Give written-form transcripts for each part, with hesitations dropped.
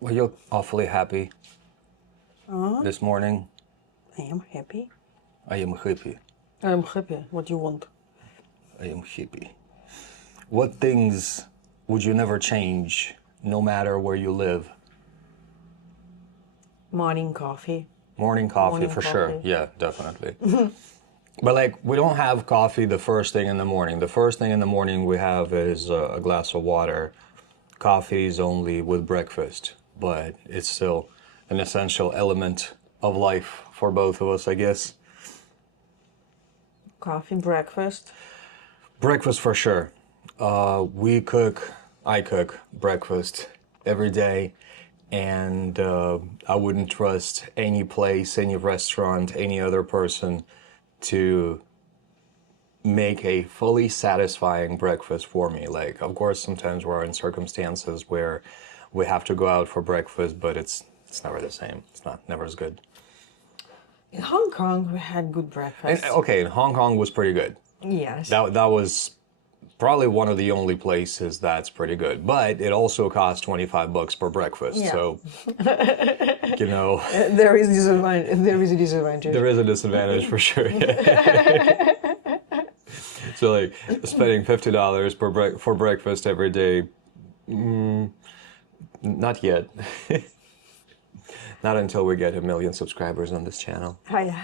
Well, you're awfully happy Uh, this morning. I am happy. I am happy. I'm happy. What do you want? I am happy. What things would you never change, no matter where you live? Morning coffee. Morning coffee, Morning for sure. coffee. Yeah, definitely. But like, we don't have coffee the first thing in the morning. The first thing in the morning we have is a glass of water. Coffee is only with breakfast, but it's still an essential element of life for both of us, I guess. Coffee, breakfast. Breakfast for sure. I cook breakfast every day, and I wouldn't trust any place, any restaurant, any other person to make a fully satisfying breakfast for me. Like, of course, sometimes we're in circumstances where we have to go out for breakfast, but it's never the same. It's not never as good. In Hong Kong, we had good breakfast. And, okay, Hong Kong was pretty good. Yes. That was probably one of the only places that's pretty good, but it also costs $25 per breakfast. Yeah. So, you know, There is disadvantage. There is a disadvantage. there is a disadvantage for sure. So, like, spending $50 for breakfast every day, not yet. Not until we get 1 million subscribers on this channel. Hi.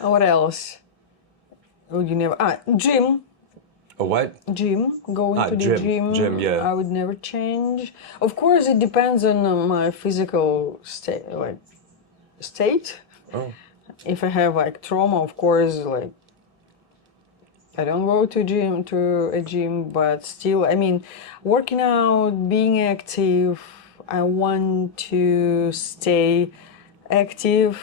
What else? Would you never? Gym. A what? Gym. Going to the gym, yeah. I would never change. Of course, it depends on my physical state. Oh. If I have like trauma, of course, like I don't go to a gym, but still, I mean, working out, being active, I want to stay active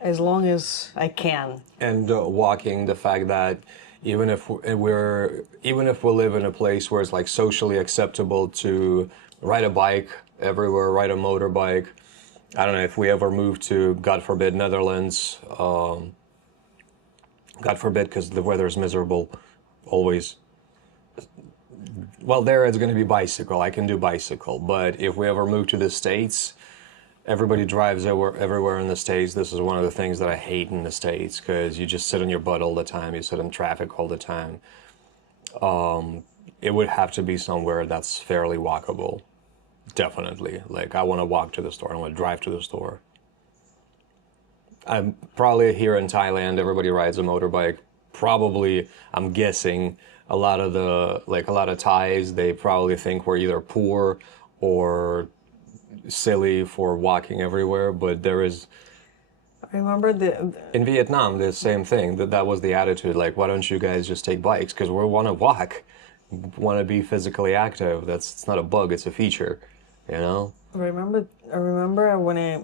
as long as I can. And walking, the fact that even if we live in a place where it's like socially acceptable to ride a bike everywhere, ride a motorbike. I don't know if we ever move to, God forbid, Netherlands. God forbid, because the weather is miserable, always. Well, there it's going to be bicycle. I can do bicycle, but if we ever move to the States, everybody drives everywhere in the States. This is one of the things that I hate in the States, because you just sit on your butt all the time. You sit in traffic all the time. It would have to be somewhere that's fairly walkable. Definitely. Like, I want to walk to the store. I want to drive to the store. I'm probably here in Thailand, everybody rides a motorbike. Probably, I'm guessing, a lot of Thais, they probably think we're either poor or silly for walking everywhere, but there is, I remember in Vietnam, the same thing. That was the attitude, like, why don't you guys just take bikes? Because we want to walk, want to be physically active. It's not a bug, it's a feature, you know? I remember when I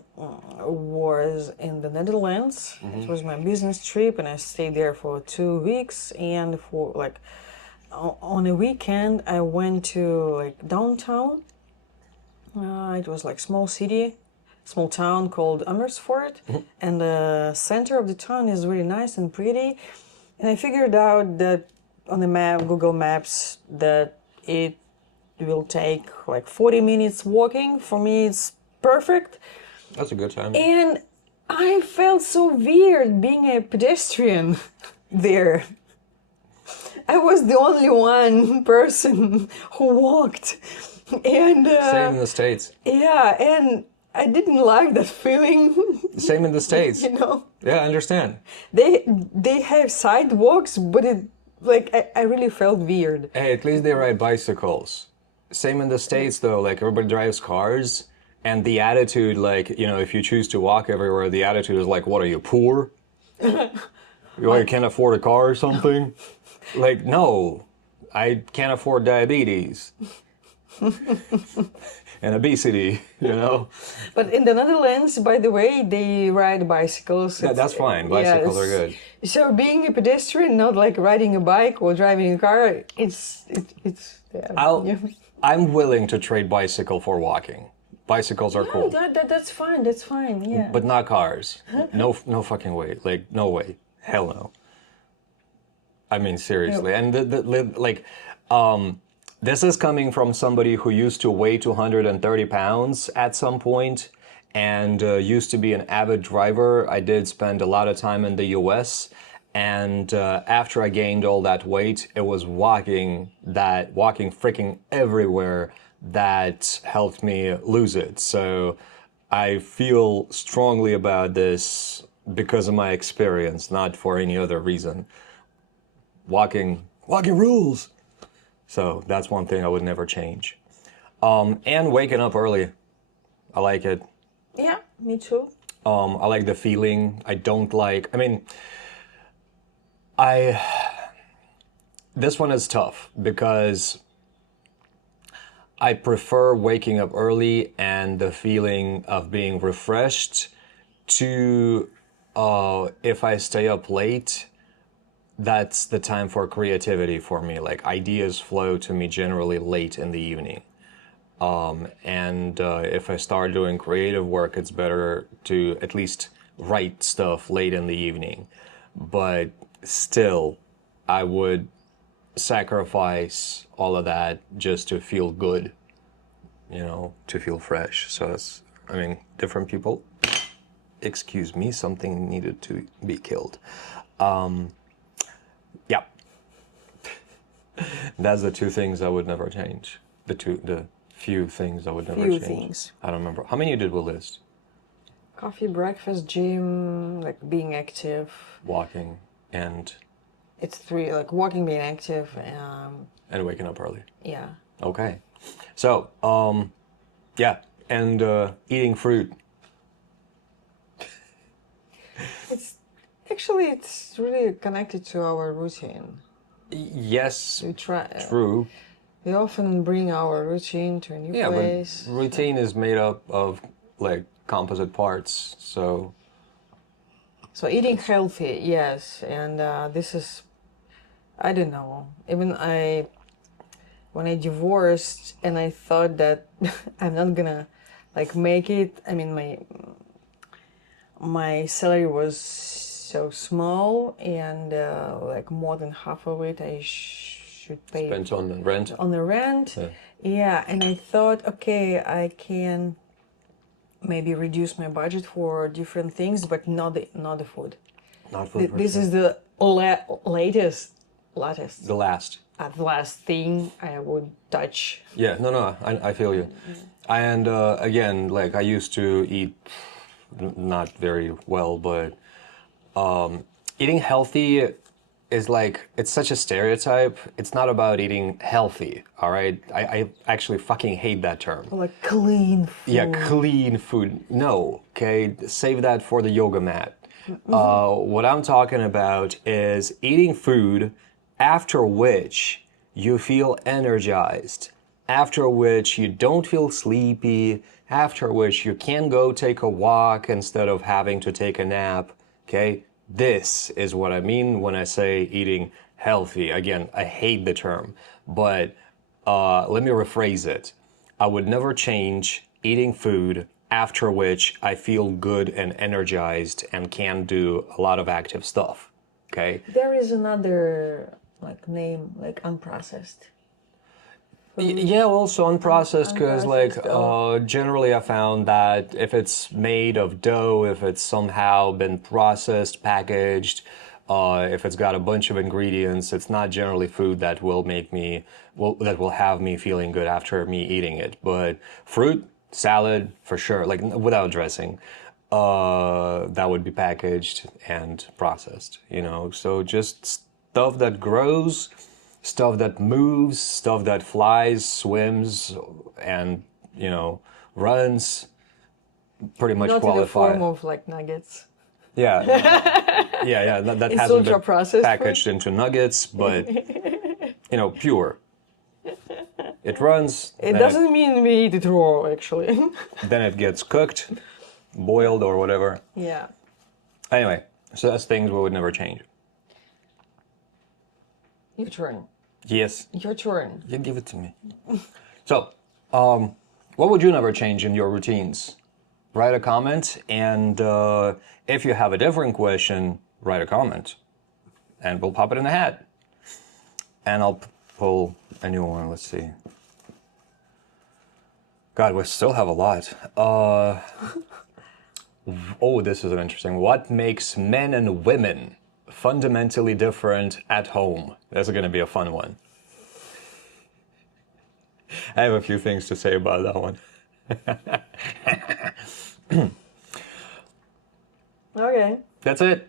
was in the Netherlands. It was my business trip, and I stayed there for 2 weeks. And for like on a weekend, I went to like downtown. It was like small town called Amersfoort, and the center of the town is really nice and pretty. And I figured out that on the map, Google Maps, that it will take like 40 minutes walking. For me, it's perfect. That's a good time. And I felt so weird being a pedestrian there. I was the only one person who walked. And Same in the States. yeah, and I didn't like that feeling. Same in the States. You know, Yeah, I understand. they have sidewalks, but I really felt weird. Hey, at least they ride bicycles. Same in the States, though. Like, everybody drives cars, and the attitude, like, you know, if you choose to walk everywhere, the attitude is like, what are you, poor? You can't afford a car or something? Like, no, I can't afford diabetes. And obesity, you know? But in the Netherlands, by the way, they ride bicycles. Yeah, that's fine. Bicycles are good. So being a pedestrian, not like riding a bike or driving a car, it's yeah. I'm willing to trade bicycle for walking. Bicycles are cool. That's fine. That's fine. Yeah. But not cars. No fucking way. Like, no way. Hell no. I mean, seriously. And this is coming from somebody who used to weigh 230 pounds at some point and used to be an avid driver. I did spend a lot of time in the US. And after I gained all that weight, it was walking freaking everywhere that helped me lose it. So I feel strongly about this because of my experience, not for any other reason. Walking rules. So that's one thing I would never change. And waking up early. I like it. Yeah, me too. I like the feeling. This one is tough because I prefer waking up early and the feeling of being refreshed to if I stay up late, that's the time for creativity for me. Like ideas flow to me generally late in the evening. And if I start doing creative work, it's better to at least write stuff late in the evening. But still, I would sacrifice all of that just to feel good, to feel fresh. So that's, different people. Excuse me, something needed to be killed. Yeah. That's the two things I would never change. The few things I would never change. Things. I don't remember. How many did we list? Coffee, breakfast, gym, like being active. Walking and... It's 3, like walking, being active, And waking up early. yeah. Okay. So, yeah, and eating fruit. It's really connected to our routine. Yes, We try. true. We often bring our routine to a new Yeah, place. but routine is made up of like composite parts, so So eating healthy, yes, and this is, I don't know. Even when I divorced, and I thought that I'm not gonna like make it. I mean, my salary was so small, and like more than half of it I should pay spent on the rent. on the rent. Yeah. Yeah, and I thought, okay, I can maybe reduce my budget for different things, but not the food. Not for This is the latest, the last. the last thing I would touch. Yeah, no, I feel you. And again, like I used to eat not very well, but eating healthy is like, it's such a stereotype. It's not about eating healthy, all right? I actually fucking hate that term. Like clean food. Yeah, clean food. No, okay? Save that for the yoga mat. What I'm talking about is eating food after which you feel energized, after which you don't feel sleepy, after which you can go take a walk instead of having to take a nap, okay? This is what I mean when I say eating healthy. Again, I hate the term, but let me rephrase it. I would never change eating food after which I feel good and energized and can do a lot of active stuff, okay? There is another like name, like unprocessed. Yeah, also unprocessed because Unprocessed, generally I found that if it's made of dough, if it's somehow been processed, packaged, if it's got a bunch of ingredients, it's not generally food that will that will have me feeling good after me eating it. But fruit, salad, for sure, like without dressing, that would be packaged and processed, So just stuff that grows, stuff that moves, stuff that flies, swims, and, runs, pretty much Not qualify. in the form of like nuggets. Yeah, yeah, that It's hasn't been ultra-processed packaged into nuggets, but, pure. It runs, It then doesn't mean we eat it raw, actually. then it gets cooked, boiled, or whatever. Yeah. Anyway, so that's things we would never change. Your turn. Yes, Your turn. you give it to me. So, what would you never change in your routines? Write a comment, and if you have a different question, write a comment, and we'll pop it in the hat. And I'll pull a new one. Let's see. God, we still have a lot. Oh, this is an interesting. What makes men and women fundamentally different at home? That's going to be a fun one. I have a few things to say about that one. Okay. That's it.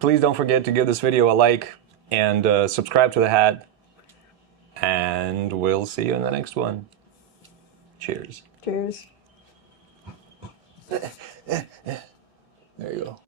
Please don't forget to give this video a like and subscribe to The Hat. And we'll see you in the next one. Cheers. Cheers. There you go.